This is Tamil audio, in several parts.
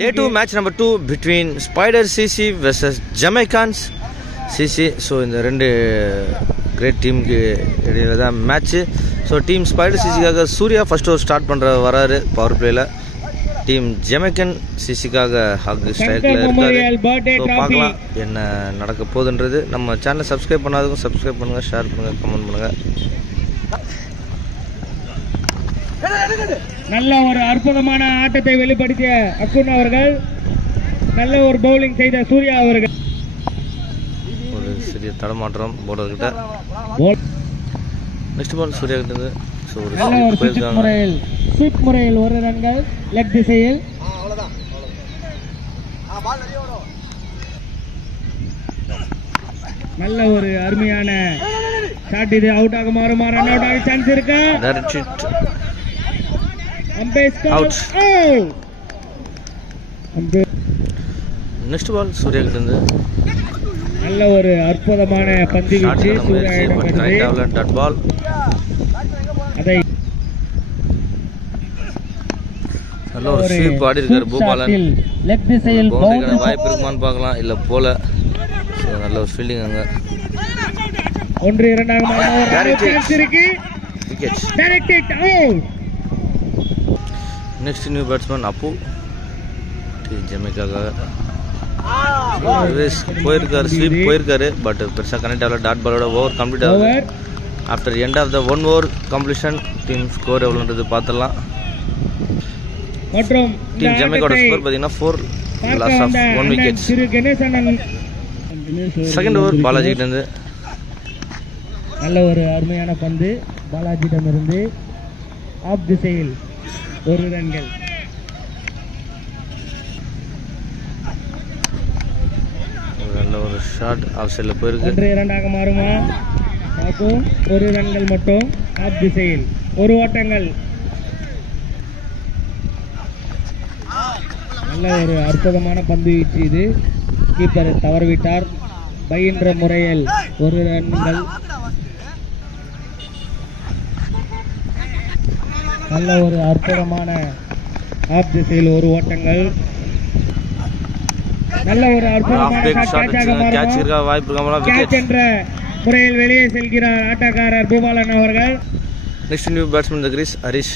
Day 2 match number 2 between Spider CC versus Jamaicans CC. So இந்த ரெண்டு கிரேட் டீமுக்கு இடையில தான் மேட்ச்சு. ஸோ டீம் ஸ்பைடர் சிசிக்காக சூர்யா ஃபர்ஸ்ட் ஓவர் ஸ்டார்ட் பண்ணுற வராரு பவர் பிளேயில். டீம் ஜமைக்கன் சிசிக்காக ஹக் ஸ்ட்ரைக்கில் இருக்காரு. ஸோ பார்க்கலாம் என்ன நடக்க போகுதுன்றது. நம்ம சேனலை சப்ஸ்கிரைப் பண்ணாதவங்க சப்ஸ்கிரைப் பண்ணுங்கள், ஷேர் பண்ணுங்கள், கமெண்ட் பண்ணுங்கள். நல்ல ஒரு அற்புதமான ஆட்டத்தை வெளிப்படுத்திய அக்குன் அவர்கள், நல்ல ஒரு பவுலிங் செய்த சூர்யா அவர்கள். ஒரு சிறிய தடமாற்றம் போர்டர்கிட்ட. நெக்ஸ்ட் பால் சூர்யா கிட்ட. ஸோ ஒரு ஸ்வீப் முறையில் ஒரு ரன்கள் லெக் திசையில். நல்ல ஒரு அருமையான ஷாட் இது. அவுட் ஆக மாறுமா? ரன் அவுட் ஆக சான்ஸ் இருக்கா? நெக்ஸ்ட் பால் சூர்யா கிட்ட இருந்து நல்ல ஒரு அற்புதமான பந்து வீச்சு டட் பால். அதை நல்ல ஒரு ஸ்வீப் ஆடி இருக்காரு பூபாலன். லெக் திசையில் வாய்ப்பு இருக்குமான்னு பார்க்கலாம், இல்ல போல. நல்ல ஒரு ஃபீல்டிங் அங்க. 1-2 இருக்கு. Wicket. Directed out. Next new batsman அப்பு ஜமைக்காக போயிருக்காரு, ஸ்வீப் போயிருக்காரு. பட் பெருசாக கனெக்ட் ஆகல. டாட் பாலோட ஓவர் கம்ப்ளீட் ஆகுது. After end of the 1 over completion team score எவ்வளோன்றது பார்த்துடலாம். மற்றும் டீம் ஜமைக்காவோட ஸ்கோர் பார்த்தீங்கன்னா 4 loss of 1 wicket. Second over Balaji கிட்ட இருந்து நல்ல ஒரு அருமையான பந்து பாலாஜியிடமிருந்து ஆஃப் திசையில் ஒரு ரன்கள். நல்ல ஒரு ஷாட் ஆஃப் சைடில் போயிருக்கு. 1-2 மாறுமா? பார்ப்போம். ஒரு ரன்கள் மட்டும் ஆஃப் திசையில் ஒரு ஓட்டங்கள். நல்ல ஒரு அற்புதமான பந்து வீச்சு இது. கீப்பர் தவறிவிட்டார். பை என்ற முறையில் ஒரு ரன்கள். நல்ல ஒரு அற்புதமான ஆஃப் திசையில் ஒரு ஓட்டங்கள். நல்ல ஒரு அற்புதமான கேட்ச் என்ற முறையில் வெளியே செல்கிறார் ஆட்டக்காரர் பூபாலன் அவர்கள். நெக்ஸ்ட் நியூ பேட்ஸ்மேன் தி கிரீஸ் ஹரிஷ்.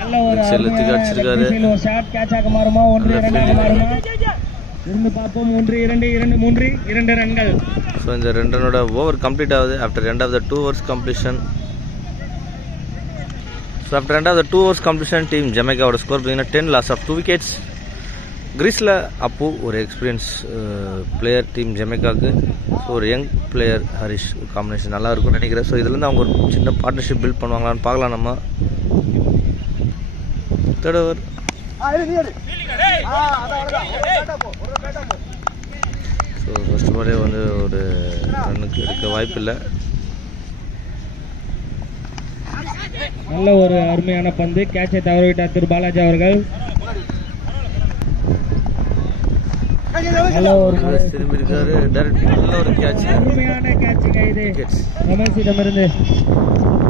நல்ல ஒரு ஷாட் கேட்ச் ஆக மாறுமா? 1-2 மாறுமா? இருந்து பார்ப்போம். 1-2 ரன்கள். ஸோ இந்த 2 ரன்னோட ஓவர் கம்ப்ளீட் ஆகுது after end of the 2 overs completion. So after end of the 2 overs completion team ஜமைக்காவோட ஸ்கோர் பார்த்தீங்கன்னா 10 லாஸ் ஆஃப் 2 விக்கெட்ஸ். கிரீஸில் அப்பு ஒரு எக்ஸ்பீரியன்ஸ் பிளேயர் டீம் ஜமைக்காவுக்கு. ஸோ ஒரு யங் பிளேயர் ஹரிஷ் காம்பினேஷன் நல்லா இருக்கும்னு நினைக்கிறேன். ஸோ இதுலேருந்து அவங்க ஒரு சின்ன பார்ட்னர்ஷிப் பில்ட் பண்ணுவாங்களான்னு பார்க்கலாம் நம்ம. தேர்ட் ஓவர் ஸோ ஃபர்ஸ்ட் பாலே வந்து ஒரு ரன்னுக்கு எடுக்க வாய்ப்பு இல்லை. நல்ல ஒரு அருமையான பந்து. கேட்சை தவறிவிட்டார் திரு பாலாஜி அவர்கள். திரும்பி இருக்காரு. நல்ல ஒரு கேட்ச், அருமையான கேட்சுங்க இது ரமேஷிடமிருந்து.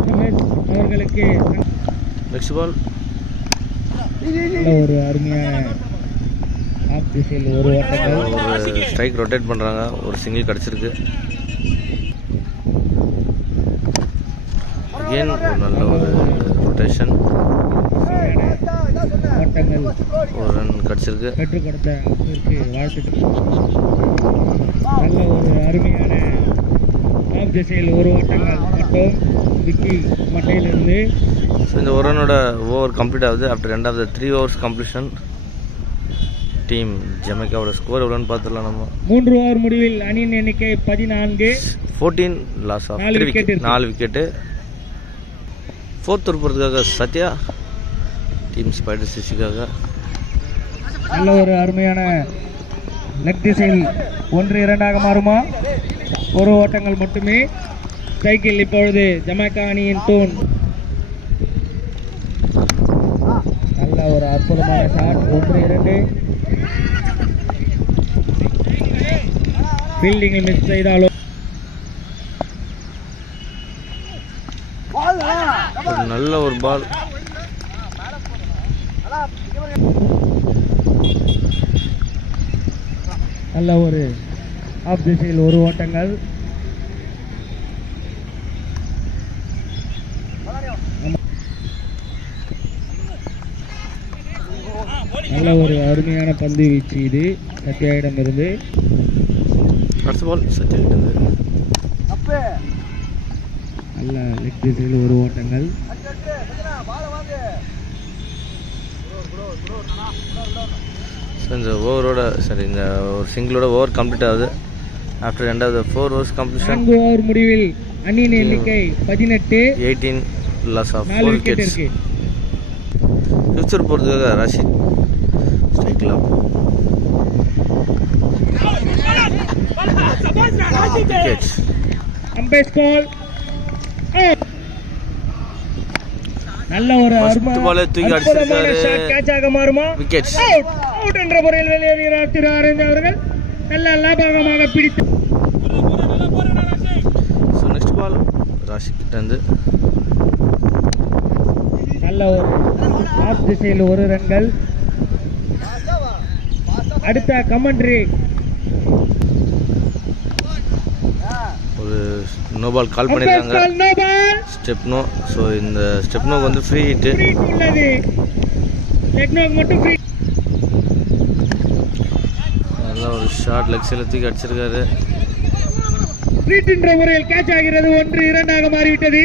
ரமேஷ் அவர்களுக்கு நெக்ஸ்ட் பால் நல்ல ஒரு அருமையான ஆஃப் திசையில் ஒரு ஓட்டங்கள். ஒரு ஸ்ட்ரைக் ரொட்டேட் பண்ணுறாங்க. ஒரு சிங்கிள் கிடச்சிருக்கு. அகெயின் ஒரு நல்ல ஒரு ரொட்டேஷன். ஓட்டங்கள் ஒரு ரன் கிடச்சிருக்கு. பெற்றுக் கொடுத்த வாழ்த்துக்கள். நல்ல ஒரு அருமையான ஆஃப் திசையில் ஒரு ஓட்டங்கள் மற்றும் விக்கி மட்டையிலிருந்து. ஸோ இந்த ஒரு ரன்னோட ஓவர் கம்ப்ளீட் ஆகுது after end of the 3 overs completion. Team ஜமைக்காவோட ஸ்கோர் எவ்வளோன்னு பார்த்துடலாம் நம்ம. 3 ஓவர் முடிவில் அணியின் எண்ணிக்கை 14. 14 loss of 4 wicket. Fourth over போகிறதுக்காக சத்யா டீம் ஸ்பைடர் சிசிக்காக. நல்ல ஒரு அருமையான லெக் திசையில் 1-2 மாறுமா? ஒரு ஓட்டங்கள் மட்டுமே. சைக்கிள் இப்பொழுது ஜமைக்கா அணியின் தூண். நல்ல ஒரு அற்புதமான ஷாட். 1-2 ஃபீல்டிங்கில் மிஸ் செய்தாலும் நல்ல ஒரு பால். நல்ல ஒரு ஆஃப் திசையில் ஒரு ஓட்டங்கள். நல்ல ஒரு அருமையான பந்து வீச்சு இது சத்யாவிடம் இருந்து. அடுத்த பால் சத்யாவிடம் நல்ல லெக் திசையில் ஒரு ஓட்டங்கள். இந்த ஓவரோட சரி இந்த ஒரு சிங்கிளோட ஓவர் கம்ப்ளீட் ஆகுது. ஆஃப்டர் ரெண்டாவது 4 ஓவர்ஸ் கம்ப்ளீஷன். 4 ஓவர் முடிவில் அணியின் எண்ணிக்கை 18, 18 லாஸ் ஆஃப் 4 விக்கெட் விக்கெட்ஸ். இருக்கு. ஃபியூச்சர் போகிறதுக்காக ராஷித் ஸ்ட்ரைக்கில் விக்கெட்ஸ். அம்பையர் கால். நல்ல ஒரு பாலை தூக்கி அடிச்சிருக்காரு. கேட்சாக மாறுமா? விக்கெட்ஸ். அவுட் என்ற முறையில் வெளியேறுகிறார் திரு அரவிந்த் அவர்கள். நல்ல லாபகமாக பிடித்து. ஸோ நெக்ஸ்ட் பால் ராஷித் கிட்ட இருந்து நல்ல ஒரு ஆஃப் திசையில் ஒரு ரன்கள். அடுத்த கமெண்ட்ரி ஒரு நோ பால் கால் பண்ணியிருக்காங்க. ஸ்டெப்னோ. ஸோ இந்த ஸ்டெப்னோக்கு வந்து ஃப்ரீ ஹிட் உள்ளது. லெக்னோக்கு மட்டும் ஃப்ரீ. நல்லா ஒரு ஷார்ட் லெக் சைடில் தூக்கி அடிச்சிருக்காரு. ஸ்ட்ரீட் என்ற முறையில் கேட்ச் ஆகிறது. 1-2 மாறிவிட்டது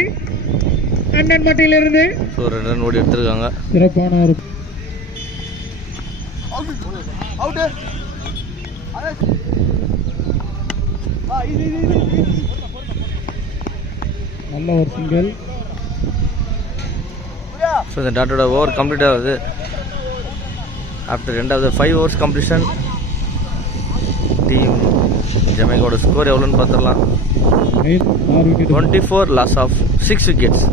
கண்ணன் மட்டியிலிருந்து. ஸோ 2 ரன் ஓடி எடுத்திருக்காங்க. சிறப்பான ஒரு நல்ல ஒரு சிங்கிள். ஸோ இந்த டாட்டோட ஓவர் கம்ப்ளீட் ஆகுது. ஆஃப்டர் ரெண்டாவது 5 ஓவர்ஸ் கம்ப்ளீஷன். டீம் ஜமைக்காவோட ஸ்கோர் எவ்வளோன்னு பார்த்துடலாம். 24 லாஸ் ஆஃப் 6 விக்கெட்ஸ்.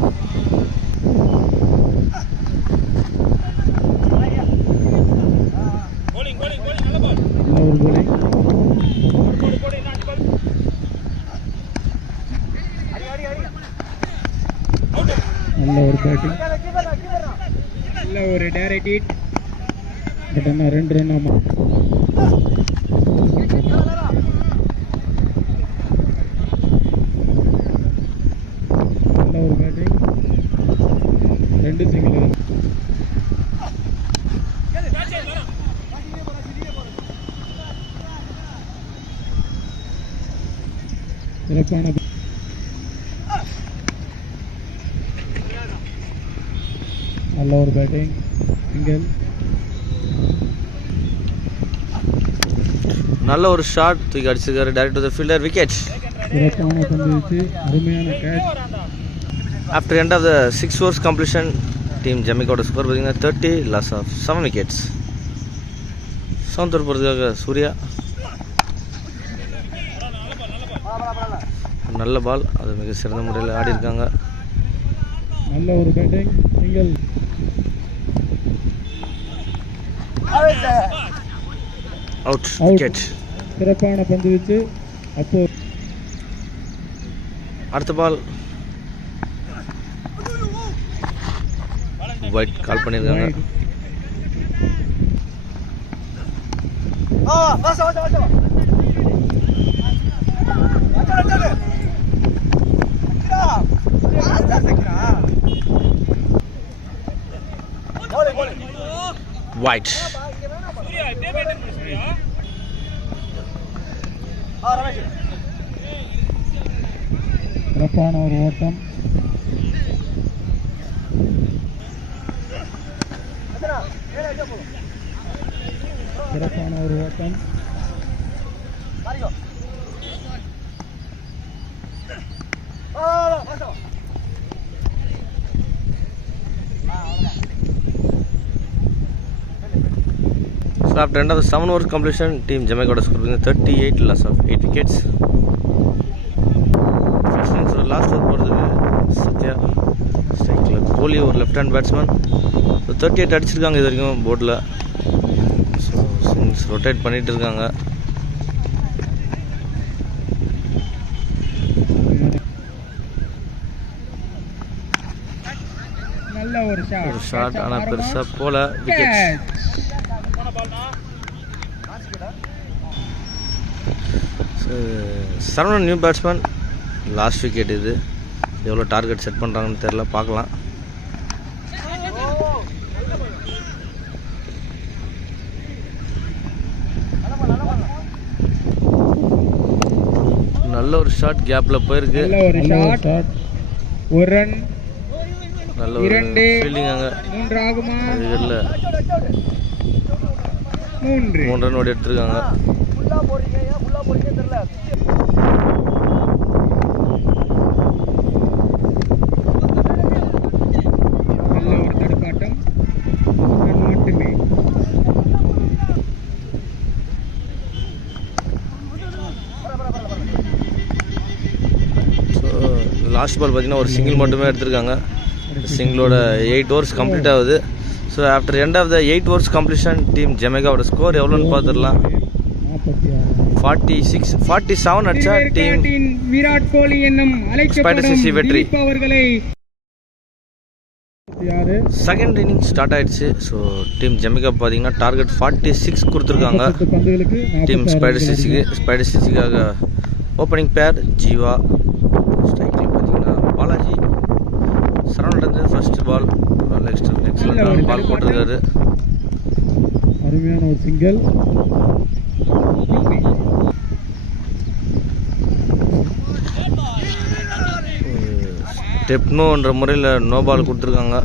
நல்ல ஒரு பேட்டிங். நல்ல ஒரு டைரக்ட் ஹிட். பட் ஆனால் 2 ரன் ஆமா. நல்ல ஒரு பேட்டிங். 2 சிங்கிள். சிறப்பான நல்ல ஒரு பேட்டிங். சிங்கிள். நல்ல ஒரு ஷாட் தூக்கி அடிச்சிருக்காரு. Direct to the fielder. Wicket. சிறப்பான பந்து வீச்சு. அருமையான catch. After end of the 6 overs completion team ஜமைக்காவோட ஸ்கோர் பார்த்தீங்கன்னா 30 loss of 7 wickets. 7th over போகிறதுக்காக சூர்யா. நல்ல பால். அது மிக சிறந்த முறையில் ஆடி இருக்காங்க. நல்ல ஒரு பேட்டிங். சிங்கிள். அவுட். விக்கெட். சிறப்பான பந்து வீச்சு. அப்போ அடுத்த பால் ஒயிட் கால் பண்ணியிருக்காங்க. ஒயிட். சிறப்பான ஒரு ஓட்டம். சிறப்பான ஒரு ஓட்டம். So after end of the 7 overs completion, team Jamaica score 38 loss of 8 wickets. First innings last over போறதுக்கு சத்யா ஸ்ட்ரைக்ல கோலி ஒரு லெஃப்ட் ஹேண்ட் பேட்ஸ்மேன். ஸோ 38 அடிச்சிருக்காங்க இது வரைக்கும் போர்டில். ஸோ ஸ்விங்ஸ் ரொட்டேட் பண்ணிட்டு இருக்காங்க. நல்ல ஒரு ஷாட் ஆனால் பெருசாக போல. Wicket. Saravanan new batsman, last wicket இது. எவ்வளோ டார்கெட் செட் பண்ணுறாங்கன்னு தெரில, பார்க்கலாம். நல்ல ஒரு ஷாட் கேப்பில் போயிருக்கு. ஒரு ரன், நல்ல ஒரு ஃபீல்டிங். அங்கே 3 ஆகுமா? இல்லை, 3 ரன் ஓடி எடுத்துருக்காங்க. நல்ல ஒரு தடுப்பாட்டம் மட்டுமே. லாஸ்ட் பால் பார்த்தீங்கன்னா ஒரு சிங்கிள் மட்டுமே எடுத்திருக்காங்க. சிங்கிளோட 8 overs கம்ப்ளீட் ஆகுது. So after end of the 8 overs completion team ஜமைக்காவோட ஸ்கோர் எவ்வளோன்னு பார்த்துடலாம். 47 அடிச்சா டீம் விராட் கோலி என்னும் ஸ்பைடர் சிசி வெற்றி. செகண்ட் இன்னிங் ஸ்டார்ட் ஆயிடுச்சு. ஸோ டீம் ஜமைக்கா பார்த்தீங்கன்னா டார்கெட் 46 கொடுத்துருக்காங்க டீம் ஸ்பைடர் சிசிக்காக. ஓப்பனிங் பேர் ஜீவா, ஸ்ட்ரைக்கில் பார்த்தீங்கன்னா Balaji. Saravanan first ball excellent ball போட்டிருக்காரு. அருமையான ஒரு சிங்கிள். டெப்னோன்ற முறையில் நோ பால் கொடுத்துருக்காங்க.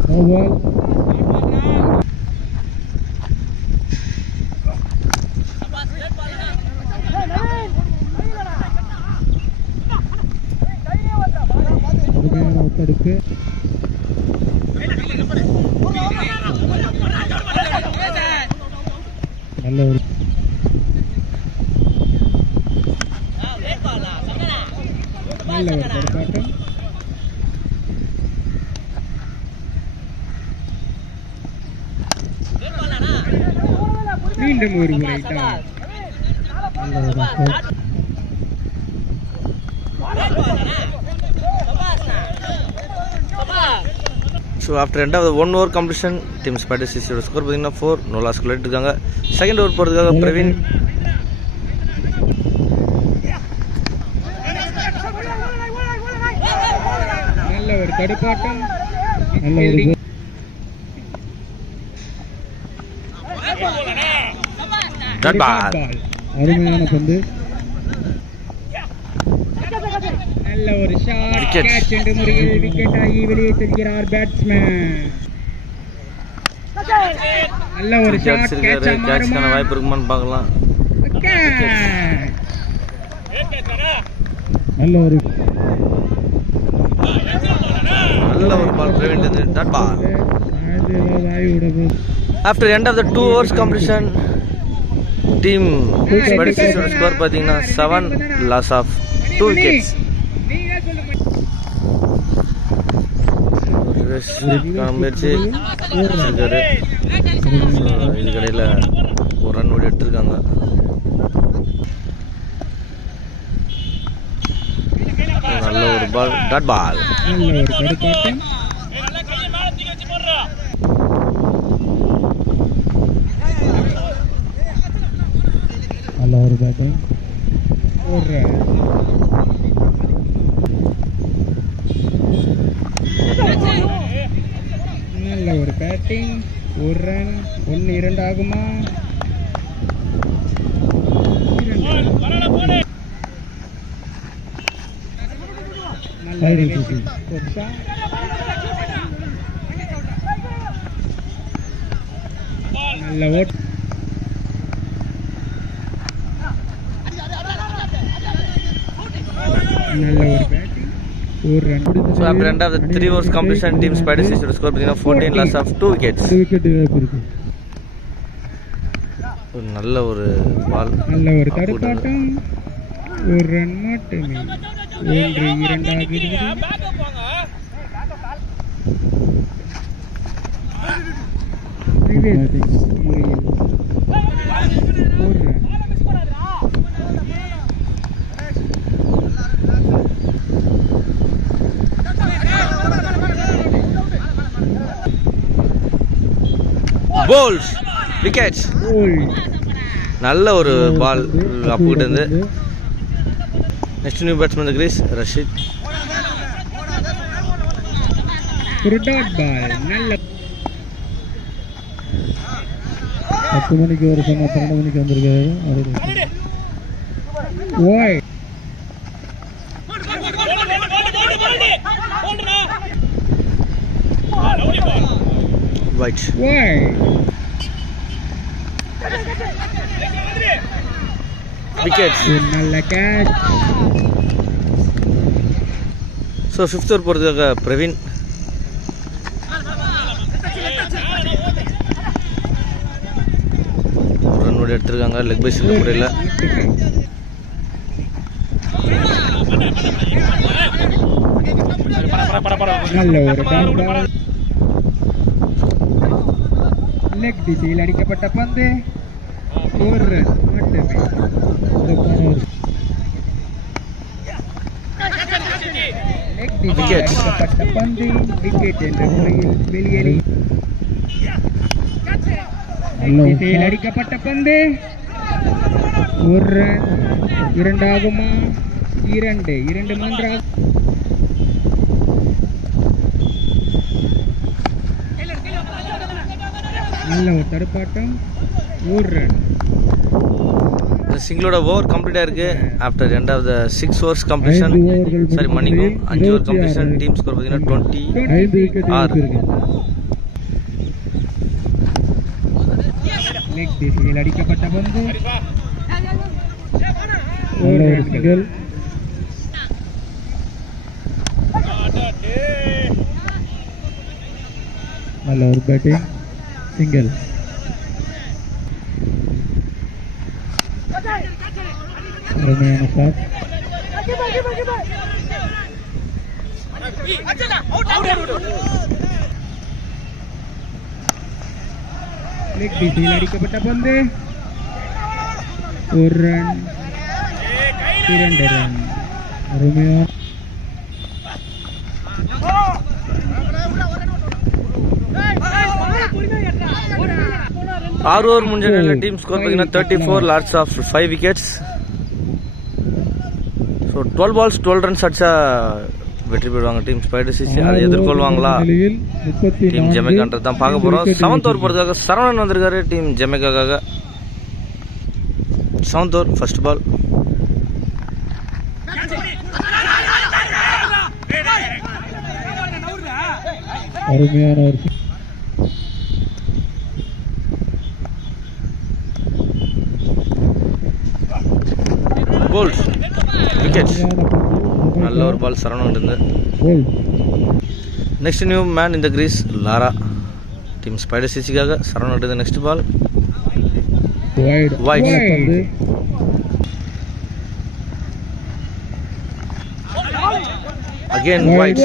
தடுப்பு நல்ல ஒரு தடுப்பாட்டம். மீண்டும் ஒரு முறை so after end of 1 over completion team spider சிசியோட ஸ்கோர் பார்த்தீங்கன்னா 4, நோ லாஸ் இருக்காங்க. செகண்ட் ஓவர் போகிறதுக்காக பிரவீன். நல்ல ஒரு தடுப்பாட்டம். அருமையான பந்து. நல்ல ஒரு ஷாட், கேட்ச் என்ற முறையில் விக்கெட் ஆகி வெளியே செல்கிறார் பேட்ஸ்மேன். நல்ல ஒரு ஷாட், கேட்ச்க்கான வாய்ப்பு இருக்குமான்னு பார்க்கலாம். நல்ல ஒரு ball Praveen. Dot ball. After end of the 2 overs completion team spider சிசியோட ஸ்கோர் பார்த்தீங்கன்னா 7, லாஸ் ஆஃப் 2 wickets. முயற்சி இருக்காரு. இதுக்கடையில் ஒரு ரன் ஓடி எடுத்திருக்காங்க. நல்ல ஒரு பால், டாட் பால். நல்ல ஒரு பேட்டிங். நல்ல ஒரு பேட்டிங். 1 ரன், 1-2 ஆகுமா? நல்ல ஓட். நல்ல ஒரு batting. 1 run. So after end of the 3 overs completion team Spider Sister score பார்த்தீங்கன்னா 14, loss of 2 wickets. ஒரு நல்ல ஒரு பால். நல்ல ஒரு தடுப்பாட்டம். 1 ரன் மட்டுமே. 1-2 ஆகிறது. Balls, wickets. நல்ல ஒரு பால் அப்புக்கிட்டு இருந்து. Next new batsman crease Rashid. ஒரு டாட் பால். நல்ல 10 மணிக்கு ஒரு சொன்ன 12 மணிக்கு வந்திருக்காரு. ஓய் வைட். ஓய் விக்கெட். நல்ல கேட்ச். ஸோ 5th ஓவர் போகிறதுக்காக பிரவீன். ரன் ஓடி எடுத்திருக்காங்க. லெக் பை சில்ல முறையில். நல்ல ஒரு டாட் பால். லெக் திசையில் அடிக்கப்பட்ட பந்து. ஒரு ரன் மட்டுமே. லெக் திசையில் அடிக்கப்பட்ட பந்து விக்கெட் என்ற முறையில் வெளியேறி. திசையில் அடிக்கப்பட்ட பந்து. ஒரு ரன். இரண்டாகுமா? இரண்டு மூன்றாகும். நல்ல ஒரு தடுப்பாட்டம். ஒரு ரன். சிங்கிளோட ஓவர் கம்ப்ளீட் ஆயிருக்கு. After end of the 6 overs completion. Sorry மன்னிக்கும், 5 ஓவர் கம்ப்ளீஷன். டீம் ஸ்கோர் பார்த்தீங்கன்னா 26. லெக் திசையில் அடிக்கப்பட்ட பந்து. ஒரு ரன்கள். நல்ல ஒரு பேட்டிங். சிங்கிள். அருமையான ஷாட். லெக் திசையில் அடிக்கப்பட்ட பந்து. ஒரு ரன். 2 ரன். அருமையான 6 ஓவர் முடிஞ்ச நிலையில் டீம் ஸ்கோர் பார்த்தீங்கன்னா 34. Lots of 5 wickets. So 12 balls 12 runs அடிச்சா வெற்றி பெறுவாங்க டீம் ஸ்பைடர் சிசி. அதை எதிர்கொள்வாங்களா டீம் ஜமைக்கான்றது தான் பார்க்க போகிறோம். 7th ஓவர் போகிறதுக்காக சரவணன் வந்திருக்காரு டீம் ஜமைக்காக. 7th over first ball. அருமையான ஒரு போல்ட். விக்கெட். நல்ல ஒரு பால் சரவணன் இருந்து. நெக்ஸ்ட் நியூ மேன் இந்த கிரீஸ் லாரா டீம் ஸ்பைடர் சிசிக்காக. சரவணன் இருந்து next ball. Wide. Again wide.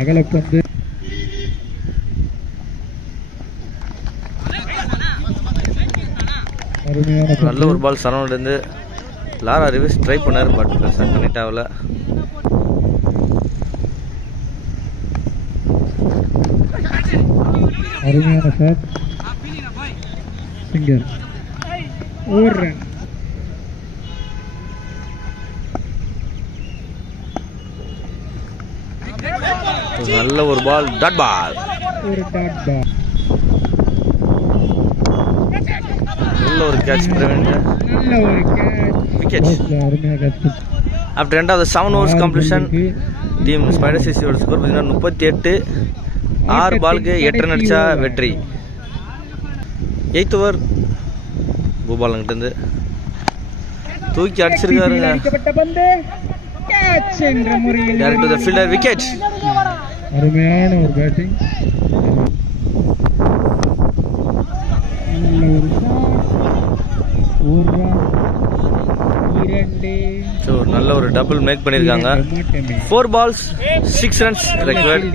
அகலப்பந்து. நல்ல ஒரு பால் சரவணன் இருந்து. லாரா ரிவர்ஸ் ட்ரை பண்ணார், பட் கனெக்ட் ஆகல. அருமையான ஷாட். சிங்கிள். ஒரு ரன். நல்ல ஒரு பால். Dot ball. ஒரு டாட் பால். நல்ல ஒரு கேட்ச் பிரவீன். நல்ல ஒரு கேட்ச். விக்கெட். அருமையான catch. After end of the 7 overs completion team spider சிசியோட ஸ்கோர் பார்த்தீங்கன்னா 38. 6 பாலுக்கு 8 ரன் அடிச்சா வெற்றி. 8th ஓவர் பூபாலங்கிட்ட இருந்து தூக்கி அடிச்சிருக்காருங்க. Direct to the fielder. Wicket. அருமையான ஒரு பேட்டிங். ஸோ நல்ல ஒரு டபுள் மேக் பண்ணியிருக்காங்க. 4 balls 6 runs ரெக்வயர்ட்.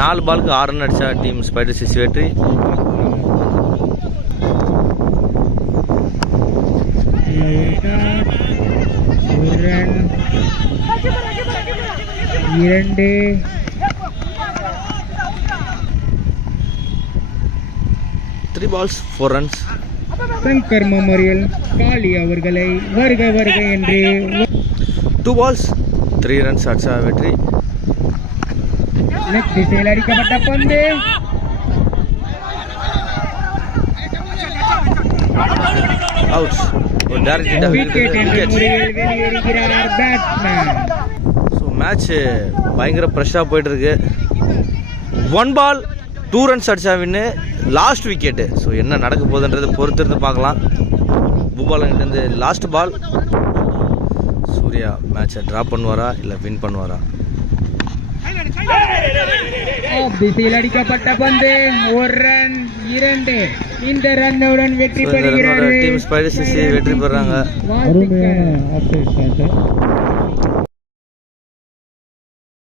4 பாலுக்கு 6 ரன் அடிச்சா டீம் ஸ்பைடர் சிசி வெற்றி. Three balls 4 runs. Shankar memorial Kali அவர்களை வருக வருக என்று 2 balls 3 runs அடிச்சா வெற்றி. லெஃப்ட் திசையில் அடிக்கப்பட்ட பந்து அவுட். ஒரு டைரக்ட் விக்கெட் என்ற முறையில் வெளியேறுகிறார் பேட்ஸ்மேன். ஸோ மேட்ச் பயங்கர ப்ரெஷ்ஷாக போயிட்டு இருக்கு. 1 ball 2 runs அடிச்சா வின்னு, லாஸ்ட் விக்கெட்டு. ஸோ என்ன நடக்க போகுதுன்றது பொறுத்திருந்து பார்க்கலாம். பூபாலங்கிட்டேருந்து லாஸ்ட் பால். சூர்யா மேட்சை ட்ராப் பண்ணுவாரா இல்லை வின் பண்ணுவாரா? ஆஃப் திசையில் அடிக்கப்பட்ட பந்து 1 run 2. இந்த ரன்னுடன் வெற்றி பெறுகிறது டீம் ஸ்பைடர் சிசி வெற்றி பெறாங்க. அருமையான ஆஃப் சைட் ஷாட்.